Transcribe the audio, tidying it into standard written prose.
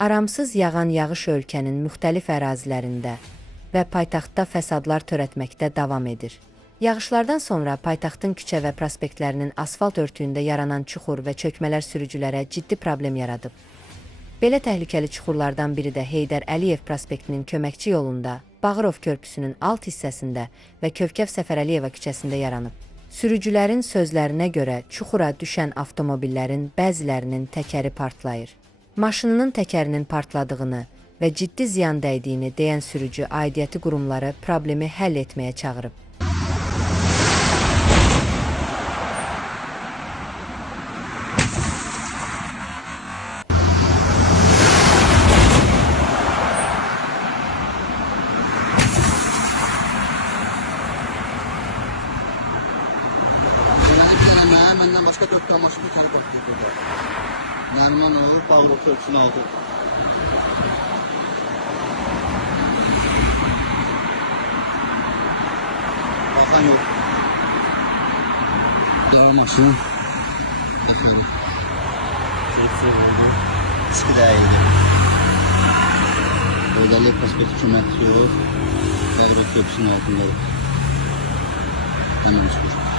Aramsız yağan yağış ölkənin müxtəlif ərazilərində və paytaxtda fəsadlar törətməkdə davam edir. Yağışlardan sonra paytaxtın küçə və prospektlərinin asfalt örtüyündə yaranan çuxur və çökmələr sürücülərə ciddi problem yaradıb. Belə təhlükəli çuxurlardan biri də Heydər Əliyev prospektinin köməkçi yolunda, Bağırov körpüsünün alt hissəsində və Kövkəv Səfərəliyeva küçəsində yaranıb. Sürücülərin sözlərinə görə çuxura düşən avtomobillərin bəzilərinin təkəri partlayır. Maşınının təkərinin partladığını və ciddi ziyan dəydiyini deyən sürücü aidiyyəti qurumları problemi həll etməyə çağırıb. Məndən başqa 4 tane maşın bir tane patlayıb. Nərmanov, Bağırov körpüsünün altı. Baxan yox. Daha maşın. Baxın. İski dəyildi. Özellik prospekti köməkçi yox. Bağırov körpüsünün altındadır. Tamam çıxır.